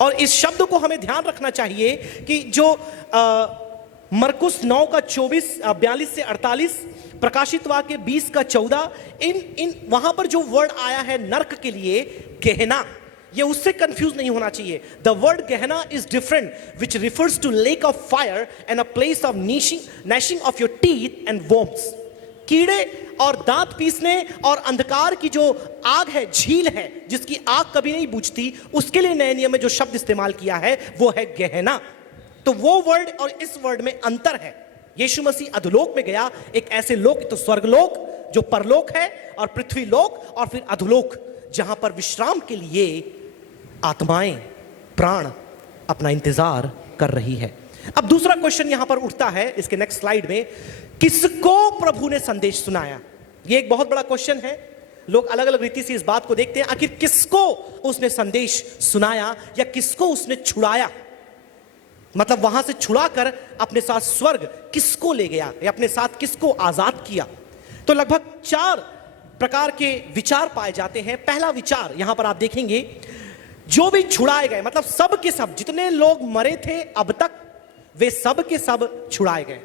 और इस शब्द को हमें ध्यान रखना चाहिए कि जो मरकुस 9:42 से 48, प्रकाशित वाक्य 20:14, इन वहां पर जो वर्ड आया है नर्क के लिए, गेहना, ये उससे कंफ्यूज नहीं होना चाहिए। The word Gehenna is different, which refers to lake of fire and a place of gnashing of your teeth and worms। कीड़े और दांत पीसने और अंधकार की जो आग है, झील है, जिसकी आग कभी नहीं बुझती, उसके लिए नए नियम में जो शब्द इस्तेमाल किया है वो है गेहना। तो वो वर्ड और इस वर्ड में अंतर है। यीशु मसीह अधोलोक में गया, एक ऐसे लोक, तो स्वर्गलोक जो परलोक है, और पृथ्वी लोक, और फिर अधोलोक जहां पर विश्राम के लिए आत्माएं, प्राण अपना इंतजार कर रही है। अब दूसरा क्वेश्चन यहां पर उठता है इसके नेक्स्ट स्लाइड में, किसको प्रभु ने संदेश सुनाया? यह एक बहुत बड़ा क्वेश्चन है। लोग अलग अलग रीति से इस बात को देखते हैं, आखिर किसको उसने संदेश सुनाया या किसको उसने छुड़ाया? मतलब वहां से छुड़ाकर अपने साथ स्वर्ग किसको ले गया या अपने साथ किसको आजाद किया? तो लगभग 4 प्रकार के विचार पाए जाते हैं। पहला विचार यहां पर आप देखेंगे, जो भी छुड़ाए गए, मतलब सब के सब, जितने लोग मरे थे अब तक, वे सब के सब छुड़ाए गए।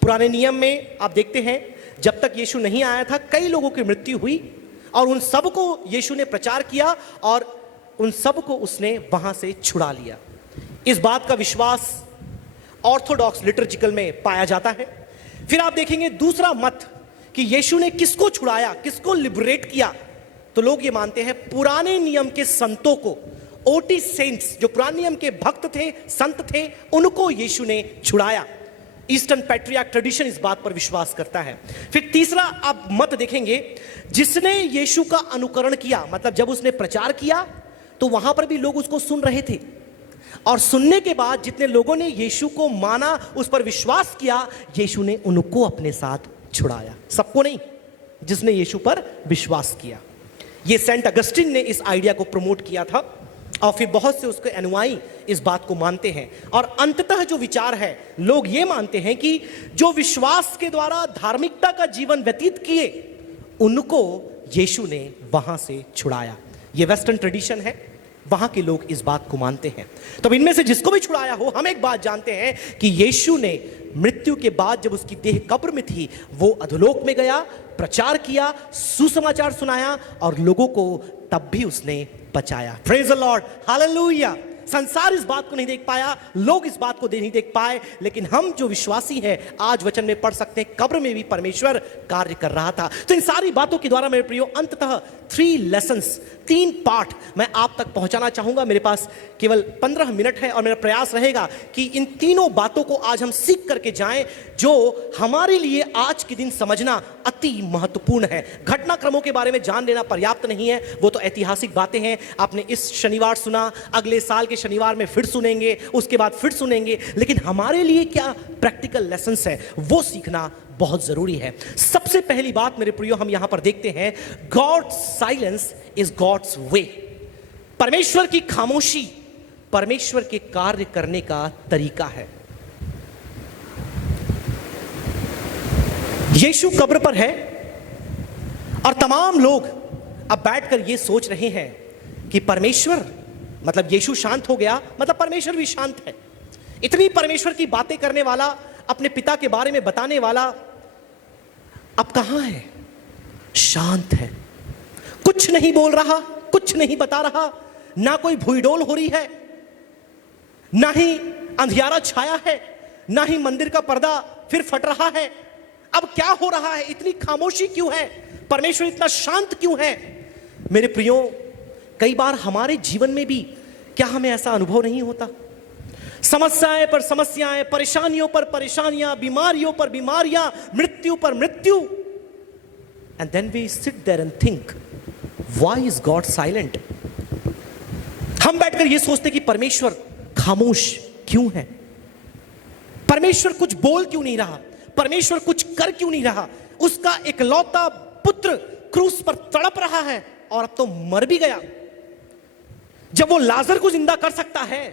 पुराने नियम में आप देखते हैं, जब तक यीशु नहीं आया था, कई लोगों की मृत्यु हुई, और उन सब को यीशु ने प्रचार किया और उन सब को उसने वहां से छुड़ा लिया। इस बात का विश्वास ऑर्थोडॉक्स लिटर्जिकल में पाया जाता है। फिर आप देखेंगे दूसरा मत कि यीशु ने किसको छुड़ाया, किसको लिबरेट किया। तो लोग ये मानते हैं पुराने नियम के संतों को, ओटी सेंट्स, जो पुराने नियम के भक्त थे, संत थे, उनको यीशु ने छुड़ाया। ईस्टर्न पैट्रियार्क ट्रेडिशन इस बात पर विश्वास करता है। फिर तीसरा आप मत देखेंगे, जिसने यीशु का अनुकरण किया, मतलब जब उसने प्रचार किया तो वहां पर भी लोग उसको सुन रहे थे, और सुनने के बाद जितने लोगों ने यीशु को माना, उस पर विश्वास किया, यीशु ने उनको अपने साथ छुड़ाया। सबको नहीं, जिसने यीशु पर विश्वास किया। ये सेंट अगस्टिन ने इस आइडिया को प्रमोट किया था, और फिर बहुत से उसके अनुयायी इस बात को मानते हैं। और अंततः जो विचार है, लोग ये मानते हैं कि जो विश्वास के द्वारा धार्मिकता का जीवन व्यतीत किए, उनको यीशु ने वहां से छुड़ाया। ये वेस्टर्न ट्रेडिशन है, वहां के लोग इस बात को मानते हैं। तो इनमें से जिसको भी छुड़ाया हो, हम एक बात जानते हैं कि यीशु ने मृत्यु के बाद जब उसकी देह कब्र में थी, वो अधोलोक में गया, प्रचार किया, सुसमाचार सुनाया, और लोगों को तब भी उसने बचाया। Praise the Lord, hallelujah. संसार इस बात को नहीं देख पाया, लोग इस बात को नहीं देख पाए, लेकिन हम जो विश्वासी हैं आज वचन में पढ़ सकते हैं, कब्र में भी परमेश्वर कार्य कर रहा था। तो इन सारी बातों के द्वारा मेरे प्रियो, अंततः 3 लेसन्स, 3 पाठ मैं आप तक पहुंचाना चाहूंगा। मेरे पास केवल 15 मिनट है, और मेरा प्रयास रहेगा कि इन तीनों बातों को आज हम सीख करके जाएं, जो हमारे लिए आज के दिन समझना अति महत्वपूर्ण है। घटनाक्रमों के बारे में जान लेना पर्याप्त नहीं है, वो तो ऐतिहासिक बातें हैं। आपने इस शनिवार सुना, अगले साल के शनिवार में फिर सुनेंगे, उसके बाद फिर सुनेंगे, लेकिन हमारे लिए क्या प्रैक्टिकल लेसन्स है वो सीखना बहुत जरूरी है। सबसे पहली बात मेरे प्रियो हम यहां पर देखते हैं, God's silence is God's way. परमेश्वर की खामोशी परमेश्वर के कार्य करने का तरीका है। यीशु कब्र पर है और तमाम लोग अब बैठकर यह सोच रहे हैं कि परमेश्वर, मतलब यीशु शांत हो गया, मतलब परमेश्वर भी शांत है। इतनी परमेश्वर की बातें करने वाला, अपने पिता के बारे में बताने वाला अब कहां है? शांत है, कुछ नहीं बोल रहा, कुछ नहीं बता रहा, ना कोई भूईडोल हो रही है, ना ही अंधियारा छाया है, ना ही मंदिर का पर्दा फिर फट रहा है। अब क्या हो रहा है? इतनी खामोशी क्यों है? परमेश्वर इतना शांत क्यों है? मेरे प्रियो, कई बार हमारे जीवन में भी क्या हमें ऐसा अनुभव नहीं होता? समस्याएं पर समस्याएं, परेशानियों पर परेशानियां, बीमारियों पर बीमारियां, मृत्यु पर मृत्यु, and then we sit there and think, why is God silent? हम बैठकर यह सोचते कि परमेश्वर खामोश क्यों है? परमेश्वर कुछ बोल क्यों नहीं रहा? परमेश्वर कुछ कर क्यों नहीं रहा? उसका इकलौता पुत्र क्रूस पर तड़प रहा है और अब तो मर भी गया। जब वो लाजर को जिंदा कर सकता है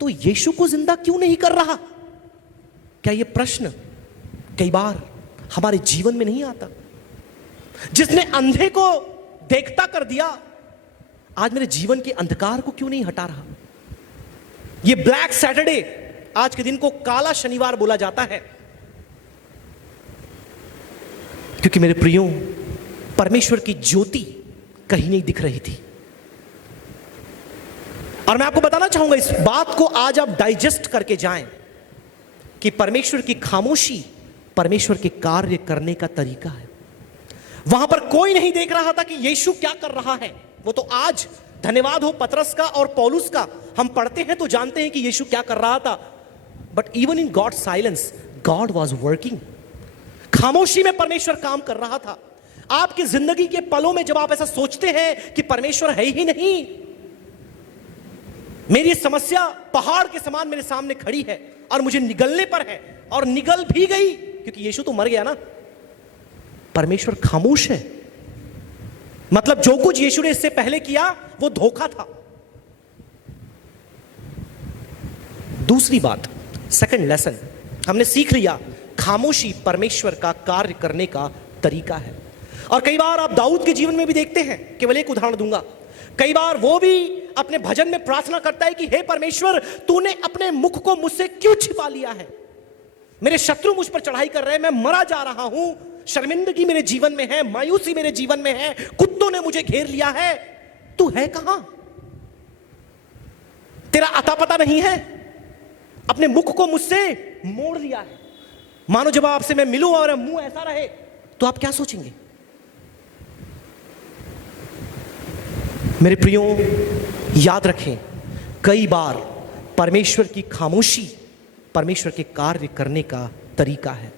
तो यीशु को जिंदा क्यों नहीं कर रहा? क्या यह प्रश्न कई बार हमारे जीवन में नहीं आता? जिसने अंधे को देखता कर दिया, आज मेरे जीवन के अंधकार को क्यों नहीं हटा रहा? ये ब्लैक सैटरडे, आज के दिन को काला शनिवार बोला जाता है, क्योंकि मेरे प्रियो, परमेश्वर की ज्योति कहीं नहीं दिख रही थी। और मैं आपको बताना चाहूंगा, इस बात को आज आप डाइजेस्ट करके जाएं कि परमेश्वर की खामोशी परमेश्वर के कार्य करने का तरीका है। वहां पर कोई नहीं देख रहा था कि यीशु क्या कर रहा है। वो तो आज धन्यवाद हो पतरस का और पौलुस का, हम पढ़ते हैं तो जानते हैं कि यीशु क्या कर रहा था। But even in God silence, God was working. खामोशी में परमेश्वर काम कर रहा था। आपकी जिंदगी के पलों में जब आप ऐसा सोचते हैं कि परमेश्वर है ही नहीं, मेरी समस्या पहाड़ के समान मेरे सामने खड़ी है और मुझे निगलने पर है, और निगल भी गई क्योंकि यीशु तो मर गया ना। परमेश्वर खामोश है, मतलब जो कुछ यीशु ने इससे पहले किया वो धोखा था। दूसरी बात, सेकंड लेसन हमने सीख लिया, खामोशी परमेश्वर का कार्य करने का तरीका है। और कई बार आप दाऊद के जीवन में भी देखते हैं, केवल एक उदाहरण दूंगा। कई बार वो भी अपने भजन में प्रार्थना करता है कि हे परमेश्वर, तूने अपने मुख को मुझसे क्यों छिपा लिया है? मेरे शत्रु मुझ पर चढ़ाई कर रहे हैं, मैं मरा जा रहा हूं, शर्मिंदगी मेरे जीवन में है, मायूसी मेरे जीवन में है, कुत्तों ने मुझे घेर लिया है, तू है कहां? तेरा अता पता नहीं है, अपने मुख को मुझसे मोड़ लिया है। मानो जब आपसे मैं मिलूं और मुंह ऐसा रहे तो आप क्या सोचेंगे? मेरे प्रियो, याद रखें, कई बार परमेश्वर की खामोशी परमेश्वर के कार्य करने का तरीका है।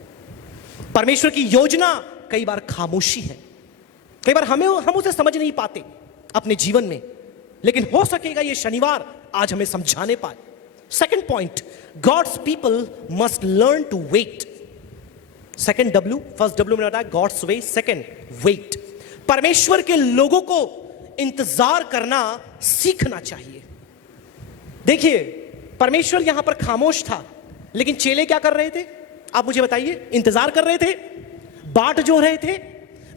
परमेश्वर की योजना कई बार खामोशी है। कई बार हम उसे समझ नहीं पाते अपने जीवन में, लेकिन हो सकेगा ये शनिवार आज हमें समझाने पाए। Second point, God's people must learn to wait. Second W, first W में बताया गॉड्स वे, सेकंड वेट। परमेश्वर के लोगों को इंतजार करना सीखना चाहिए। देखिए, परमेश्वर यहां पर खामोश था, लेकिन चेले क्या कर रहे थे? आप मुझे बताइए। इंतजार कर रहे थे, बाट जो रहे थे,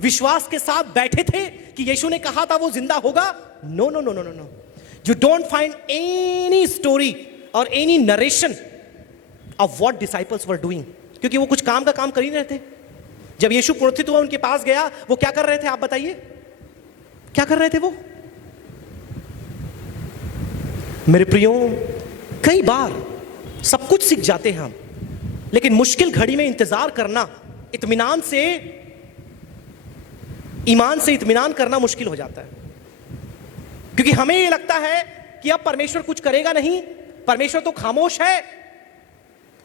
विश्वास के साथ बैठे थे कि यीशु ने कहा था वो जिंदा होगा। No no no no no, you don't find any story or any narration of what disciples were doing, क्योंकि वो कुछ काम का काम कर ही रहे थे। जब यीशु पुनरुत्थित हुआ, उनके पास गया, वो क्या कर रहे थे? आप बताइए, क्या कर रहे थे वो? मेरे प्रियो, कई बार सब कुछ सीख जाते हैं हम, लेकिन मुश्किल घड़ी में इंतजार करना, इत्मीनान से, ईमान से इत्मीनान करना मुश्किल हो जाता है, क्योंकि हमें यह लगता है कि अब परमेश्वर कुछ करेगा नहीं, परमेश्वर तो खामोश है।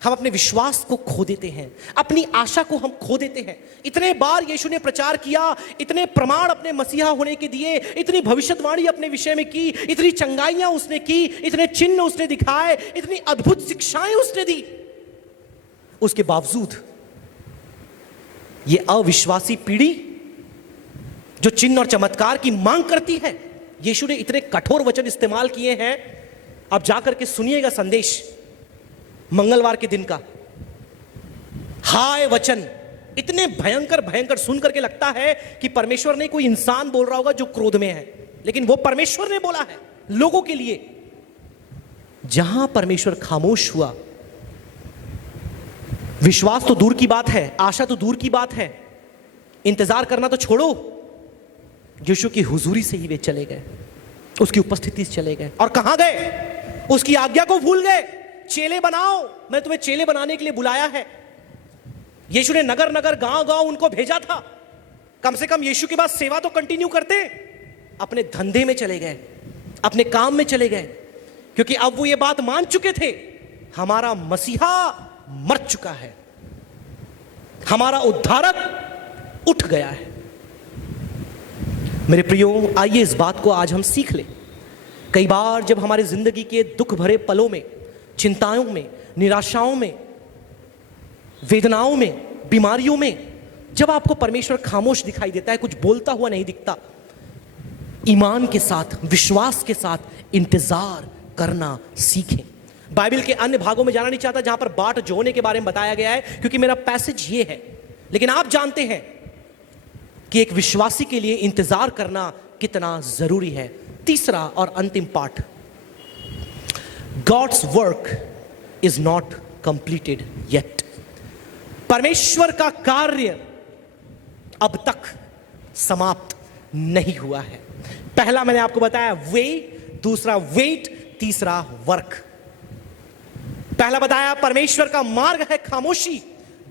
हम अपने विश्वास को खो देते हैं, अपनी आशा को हम खो देते हैं। इतने बार यीशु ने प्रचार किया, इतने प्रमाण अपने मसीहा होने के दिए, इतनी भविष्यवाणी अपने विषय में की, इतनी चंगाइयां उसने की, इतने चिन्ह उसने दिखाए, इतनी अद्भुत शिक्षाएं उसने दी। उसके बावजूद ये अविश्वासी पीढ़ी जो चिन्ह और चमत्कार की मांग करती है, यीशु ने इतने कठोर वचन इस्तेमाल किए हैं। अब जाकर के सुनिएगा संदेश मंगलवार के दिन का। हाय वचन इतने भयंकर भयंकर सुन करके लगता है कि परमेश्वर ने कोई इंसान बोल रहा होगा जो क्रोध में है, लेकिन वो परमेश्वर ने बोला है लोगों के लिए। जहां परमेश्वर खामोश हुआ, विश्वास तो दूर की बात है, आशा तो दूर की बात है, इंतजार करना तो छोड़ो, यीशु की हुजूरी से ही वे चले गए, उसकी उपस्थिति से चले गए। और कहां गए? उसकी आज्ञा को भूल गए। चेले बनाओ, मैं तुम्हें चेले बनाने के लिए बुलाया है। यीशु ने नगर नगर गांव गांव उनको भेजा था, कम से कम यीशु के बाद सेवा तो कंटिन्यू करते। अपने धंधे में चले गए, अपने काम में चले गए, क्योंकि अब वो ये बात मान चुके थे, हमारा मसीहा मर चुका है, हमारा उद्धारक उठ गया है। मेरे प्रियो, आइए इस बात को आज हम सीख लें। कई बार जब हमारे जिंदगी के दुख भरे पलों में, चिंताओं में, निराशाओं में, वेदनाओं में, बीमारियों में, जब आपको परमेश्वर खामोश दिखाई देता है, कुछ बोलता हुआ नहीं दिखता, ईमान के साथ, विश्वास के साथ इंतजार करना सीखें। बाइबल के अन्य भागों में जाना नहीं चाहता जहां पर बाट जोड़ने के बारे में बताया गया है, क्योंकि मेरा पैसेज ये है। लेकिन आप जानते हैं कि एक विश्वासी के लिए इंतजार करना कितना जरूरी है। तीसरा और अंतिम पाठ, God's work is not completed yet. परमेश्वर का कार्य अब तक समाप्त नहीं हुआ है। पहला मैंने आपको बताया वे, दूसरा वेट, तीसरा वर्क। पहला बताया परमेश्वर का मार्ग है खामोशी,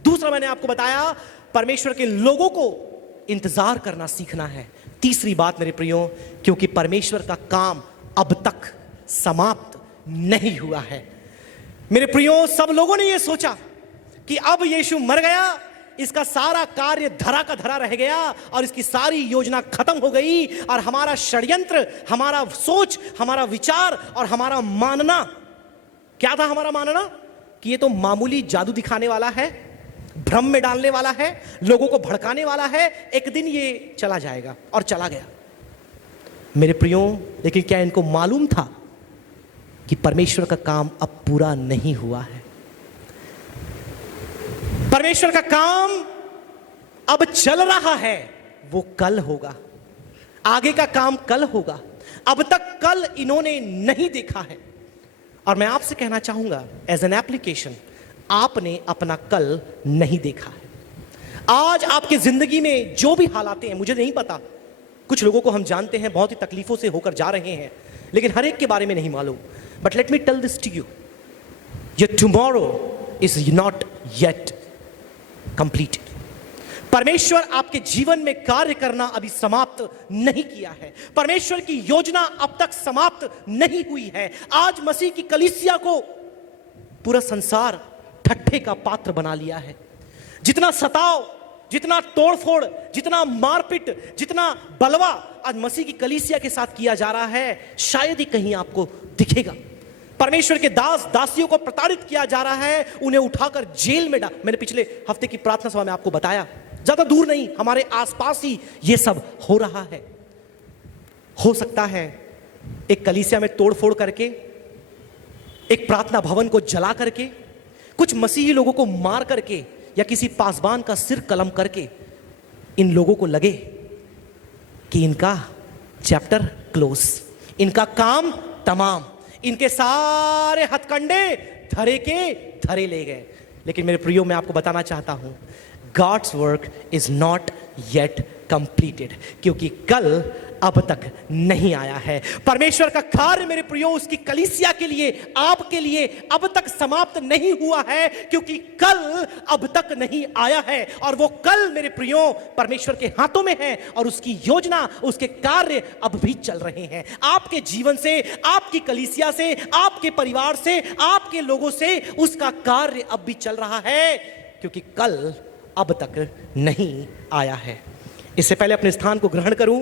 दूसरा मैंने आपको बताया परमेश्वर के लोगों को इंतजार करना सीखना है। तीसरी बात मेरे प्रियो, क्योंकि परमेश्वर का काम अब तक समाप्त नहीं हुआ है। मेरे प्रियो, सब लोगों ने यह सोचा कि अब यीशु मर गया, इसका सारा कार्य धरा का धरा रह गया और इसकी सारी योजना खत्म हो गई, और हमारा षड्यंत्र, हमारा सोच, हमारा विचार और हमारा मानना, क्या था हमारा मानना? कि ये तो मामूली जादू दिखाने वाला है, भ्रम में डालने वाला है, लोगों को भड़काने वाला है, एक दिन ये चला जाएगा, और चला गया। मेरे प्रियो, लेकिन क्या इनको मालूम था कि परमेश्वर का काम अब पूरा नहीं हुआ है? परमेश्वर का काम अब चल रहा है, वो कल होगा, आगे का काम कल होगा। अब तक कल इन्होंने नहीं देखा है। और मैं आपसे कहना चाहूंगा एज एन एप्लीकेशन, आपने अपना कल नहीं देखा है। आज आपकी जिंदगी में जो भी हालातें हैं, मुझे नहीं पता, कुछ लोगों को हम जानते हैं बहुत ही तकलीफों से होकर जा रहे हैं, लेकिन हर एक के बारे में नहीं मालूम। But let me tell this to you, your tomorrow is not yet completed. परमेश्वर आपके जीवन में कार्य करना अभी समाप्त नहीं किया है। परमेश्वर की योजना अब तक समाप्त नहीं हुई है। आज मसीह की कलीसिया को पूरा संसार ठट्ठे का पात्र बना लिया है। जितना सताव, जितना तोड़फोड़, जितना मारपीट, जितना बलवा आज मसीह की कलीसिया के साथ किया जा रहा है, शायद ही कहीं आपको दिखेगा। परमेश्वर के दास दासियों को प्रताड़ित किया जा रहा है, उन्हें उठाकर जेल में डाल। मैंने पिछले हफ्ते की प्रार्थना सभा में आपको बताया, ज्यादा दूर नहीं, हमारे आसपास ही ये सब हो रहा है। हो सकता है एक कलीसिया में तोड़फोड़ करके, एक प्रार्थना भवन को जला करके, कुछ मसीही लोगों को मार करके, या किसी पासबान का सिर कलम करके इन लोगों को लगे कि इनका चैप्टर क्लोज, इनका काम तमाम, इनके सारे हथकंडे धरे के धरे ले गए। लेकिन मेरे प्रियो, मैं आपको बताना चाहता हूं, God's work is not yet completed, क्योंकि कल अब तक नहीं आया है। परमेश्वर का कार्य मेरे प्रियो उसकी कलीसिया के लिए, आपके लिए अब तक समाप्त नहीं हुआ है, क्योंकि कल अब तक नहीं आया है। और वो कल मेरे प्रियो परमेश्वर के हाथों में है, और उसकी योजना, उसके कार्य अब भी चल रहे हैं। आपके जीवन से, आपकी कलीसिया से, आपके परिवार से, आपके लोगों से उसका कार्य अब भी चल रहा है, क्योंकि कल अब तक नहीं आया है। इससे पहले अपने स्थान को ग्रहण करूं,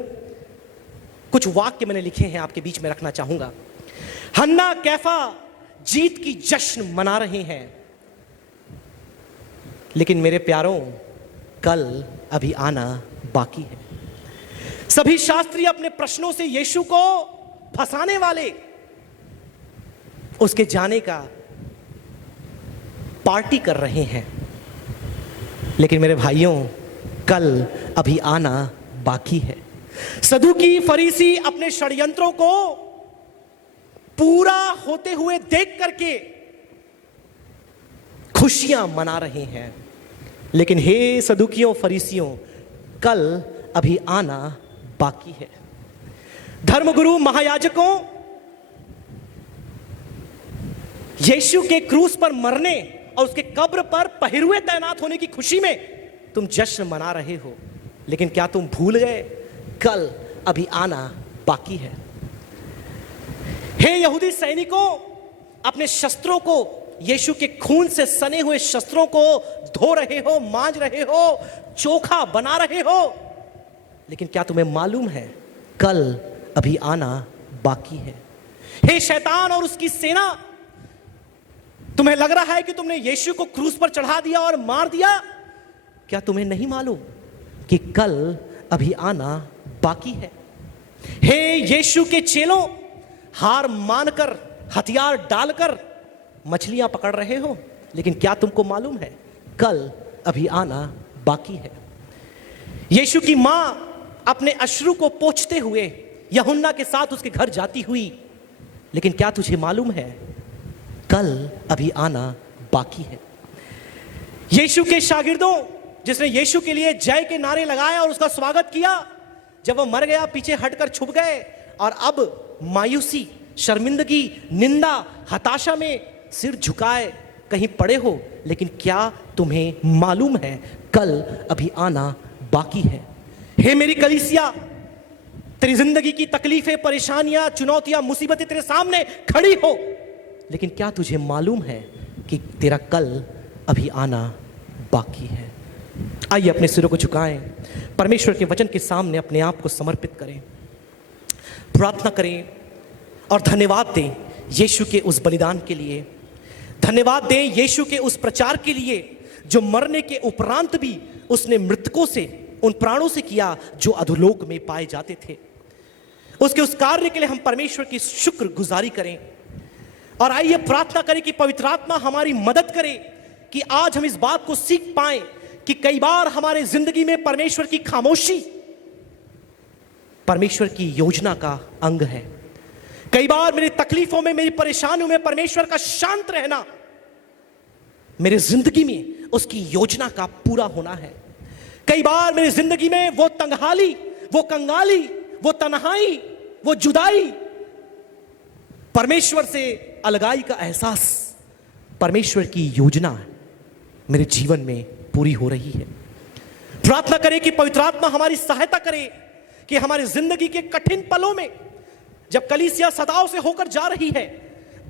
कुछ वाक्य मैंने लिखे हैं, आपके बीच में रखना चाहूंगा। हन्ना कैफा जीत की जश्न मना रहे हैं, लेकिन मेरे प्यारों कल अभी आना बाकी है। सभी शास्त्री अपने प्रश्नों से यीशु को फंसाने वाले उसके जाने का पार्टी कर रहे हैं, लेकिन मेरे भाइयों कल अभी आना बाकी है। सदूकी फरीसी अपने षड्यंत्रों को पूरा होते हुए देख करके खुशियां मना रहे हैं, लेकिन हे सदूकियों फरीसियों कल अभी आना बाकी है। धर्मगुरु महायाजकों यीशु के क्रूस पर मरने और उसके कब्र पर पहिरुए तैनात होने की खुशी में तुम जश्न मना रहे हो, लेकिन क्या तुम भूल गए कल अभी आना बाकी है। हे यहूदी सैनिकों, अपने शस्त्रों को, यीशु के खून से सने हुए शस्त्रों को धो रहे हो, मांज रहे हो, चोखा बना रहे हो, लेकिन क्या तुम्हें मालूम है कल अभी आना बाकी है। हे शैतान और उसकी सेना, तुम्हें लग रहा है कि तुमने यीशु को क्रूस पर चढ़ा दिया और मार दिया, क्या तुम्हें नहीं मालूम कि कल अभी आना बाकी है। हे यीशु के चेलों, हार मानकर, हथियार डालकर मछलियां पकड़ रहे हो, लेकिन क्या तुमको मालूम है कल अभी आना बाकी है। यीशु की मां अपने अश्रु को पोंछते हुए यूहन्ना के साथ उसके घर जाती हुई, लेकिन क्या तुझे मालूम है कल अभी आना बाकी है। यीशु के शागिर्दों, जिसने यीशु के लिए जय के नारे लगाए और उसका स्वागत किया, जब वो मर गया पीछे हटकर छुप गए, और अब मायूसी, शर्मिंदगी, निंदा, हताशा में सिर झुकाए कहीं पड़े हो, लेकिन क्या तुम्हें मालूम है कल अभी आना बाकी है। हे मेरी कलीसिया, तेरी जिंदगी की तकलीफें, परेशानियां, चुनौतियां, मुसीबतें तेरे सामने खड़ी हो, लेकिन क्या तुझे मालूम है कि तेरा कल अभी आना बाकी है। आइए अपने सिरों को झुकाएं, परमेश्वर के वचन के सामने अपने आप को समर्पित करें, प्रार्थना करें और धन्यवाद दें यीशु के उस बलिदान के लिए। धन्यवाद दें यीशु के उस प्रचार के लिए जो मरने के उपरांत भी उसने मृतकों से, उन प्राणों से किया जो अधोलोक में पाए जाते थे। उसके उस कार्य के लिए हम परमेश्वर की शुक्र गुजारी करें, और आइए प्रार्थना करें कि पवित्र आत्मा हमारी मदद करे कि आज हम इस बात को सीख पाएं कि कई बार हमारे जिंदगी में परमेश्वर की खामोशी परमेश्वर की योजना का अंग है। कई बार मेरी तकलीफों में, मेरी परेशानियों में परमेश्वर का शांत रहना मेरे जिंदगी में उसकी योजना का पूरा होना है। कई बार मेरी जिंदगी में वो तंगहाली, वो कंगाली, वो तन्हाई, वो जुदाई, परमेश्वर से अलगाई का एहसास, परमेश्वर की योजना मेरे जीवन में पूरी हो रही है। प्रार्थना करें कि पवित्र आत्मा हमारी सहायता करे कि हमारी जिंदगी के कठिन पलों में, जब कलीसिया सदाओं से होकर जा रही है,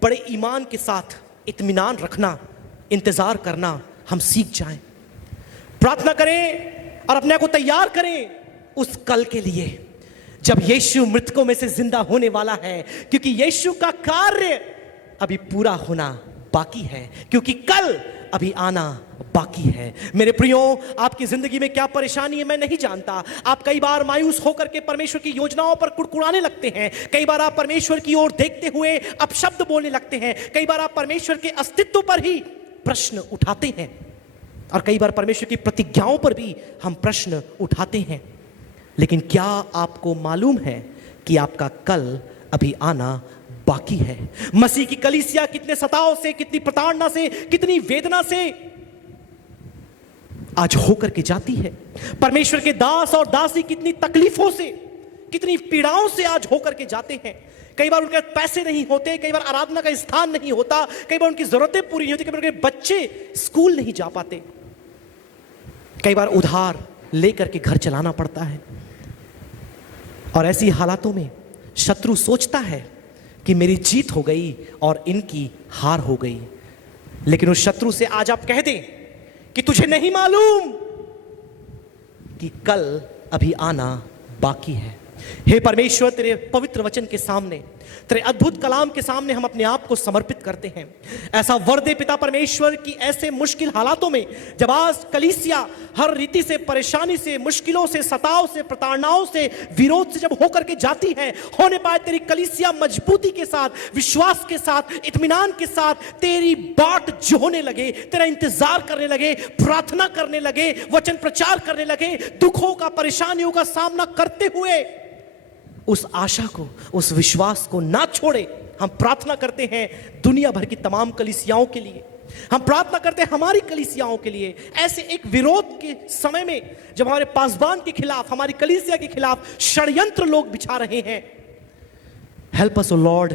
बड़े ईमान के साथ इत्मीनान रखना, इंतजार करना हम सीख जाएं। प्रार्थना करें और अपने आप को तैयार करें उस कल के लिए जब यीशु मृतकों में से जिंदा होने वाला है, क्योंकि यीशु का कार्य अभी पूरा होना बाकी है, क्योंकि कल अभी आना बाकी है। मेरे प्रियो, आपकी जिंदगी में क्या परेशानी है मैं नहीं जानता। आप कई बार मायूस होकर के परमेश्वर की योजनाओं पर कुड़कुड़ाने लगते हैं। कई बार आप परमेश्वर की ओर देखते हुए अपशब्द बोलने लगते हैं। कई बार आप परमेश्वर के अस्तित्व पर ही प्रश्न उठाते हैं, और कई बार परमेश्वर की प्रतिज्ञाओं पर भी हम प्रश्न उठाते हैं। लेकिन क्या आपको मालूम है कि आपका कल अभी आना बाकी है। मसीह की कलीसिया कितने सताव से, कितनी प्रताड़ना से, कितनी वेदना से आज होकर के जाती है। परमेश्वर के दास और दासी कितनी तकलीफों से, कितनी पीड़ाओं से आज होकर के जाते हैं। कई बार उनके पैसे नहीं होते, कई बार आराधना का स्थान नहीं होता, कई बार उनकी जरूरतें पूरी नहीं होती, कई बार उनके बच्चे स्कूल नहीं जा पाते, कई बार उधार लेकर के घर चलाना पड़ता है। और ऐसी हालातों में शत्रु सोचता है कि मेरी जीत हो गई और इनकी हार हो गई। लेकिन उस शत्रु से आज आप कह दें कि तुझे नहीं मालूम कि कल अभी आना बाकी है। हे परमेश्वर, तेरे पवित्र वचन के सामने, तेरे अद्भुत कलाम के सामने हम अपने आप को समर्पित करते हैं। ऐसा वर दे पिता परमेश्वर की ऐसे मुश्किल हालातों में, जब आज कलीसिया हर रीति से, परेशानी से, मुश्किलों से, सताव से, प्रताड़नाओं से, विरोध से जब होकर के जाती है, होने पाए तेरी कलीसिया मजबूती के साथ, विश्वास के साथ, इत्मीनान के साथ तेरी बाट जोहने लगे, तेरा इंतजार करने लगे, प्रार्थना करने लगे, वचन प्रचार करने लगे, दुखों का, परेशानियों का सामना करते हुए उस आशा को, उस विश्वास को ना छोड़े। हम प्रार्थना करते हैं दुनिया भर की तमाम कलीसियाओं के लिए, हम प्रार्थना करते हैं हमारी कलीसियाओं के लिए। ऐसे एक विरोध के समय में जब हमारे पासबान के खिलाफ, हमारी कलीसिया के खिलाफ षड्यंत्र लोग बिछा रहे हैं, help us O Lord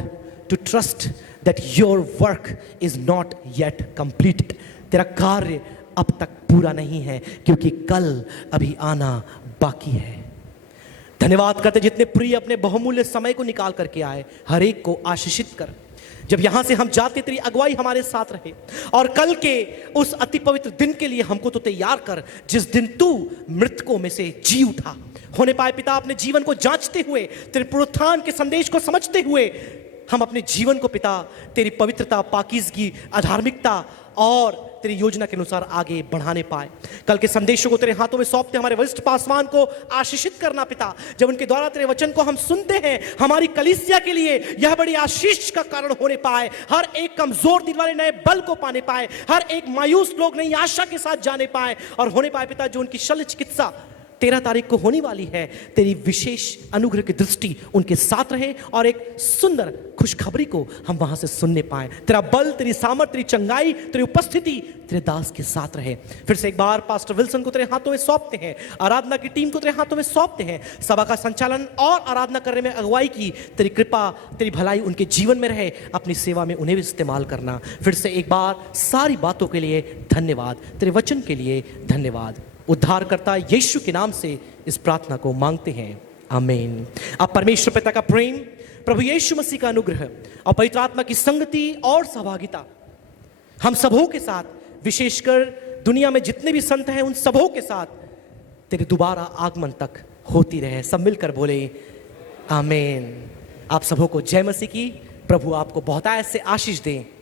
to trust that your work is not yet completed. तेरा कार्य अब तक पूरा नहीं है, क्योंकि कल अभी आना बाकी है। धन्यवाद करते जितने प्रिय अपने बहुमूल्य समय को निकाल करके आए, हर एक को आशीषित कर। जब यहां से हम जाते, तेरी अगुवाई हमारे साथ रहे, और कल के उस अति पवित्र दिन के लिए हमको तो तैयार कर, जिस दिन तू मृतकों में से जी उठा। होने पाए पिता, अपने जीवन को जांचते हुए, तेरे पुनरुत्थान के संदेश को समझते हुए, हम अपने जीवन को पिता तेरी पवित्रता, पाकीज़गी, अधार्मिकता और तेरी योजना के अनुसार आगे बढ़ाने पाए। कल के संदेशों को तेरे हाथों में सौंपते हमारे वरिष्ठ पासवान को आशीषित करना पिता। जब उनके द्वारा तेरे वचन को हम सुनते हैं, हमारी कलीसिया के लिए यह बड़ी आशीष का कारण होने पाए। हर एक कमजोर दिल वाले नए बल को पाने पाए, हर एक मायूस लोग नई आशा के साथ जाने पाए, और होने पाए पिता जो उनकी शल्य चिकित्सा 13 तारीख को होने वाली है, तेरी विशेष अनुग्रह की दृष्टि उनके साथ रहे, और एक सुंदर खुशखबरी को हम वहां से सुनने पाए। तेरा बल, तेरी सामर्थ, तेरी चंगाई, तेरी उपस्थिति तेरे दास के साथ रहे। फिर से एक बार पास्टर विल्सन को तेरे हाथों में सौंपते हैं, आराधना की टीम को तेरे हाथों में सौंपते हैं। सभा का संचालन और आराधना करने में अगुवाई की तेरी कृपा, तेरी भलाई उनके जीवन में रहे। अपनी सेवा में उन्हें भी इस्तेमाल करना। फिर से एक बार सारी बातों के लिए धन्यवाद, तेरे वचन के लिए धन्यवाद। उद्धारकर्ता यीशु के नाम से इस प्रार्थना को मांगते हैं, आमीन। अब परमेश्वर पिता का प्रेम, प्रभु यीशु मसीह का अनुग्रह और पवित्र आत्मा की संगति और सहभागिता हम सबों के साथ, विशेषकर दुनिया में जितने भी संत हैं उन सबों के साथ तेरे दोबारा आगमन तक होती रहे। सब मिलकर बोले आमीन। आप सबों को जय मसीह की। प्रभु आपको बहुत ऐसे आशीष दें।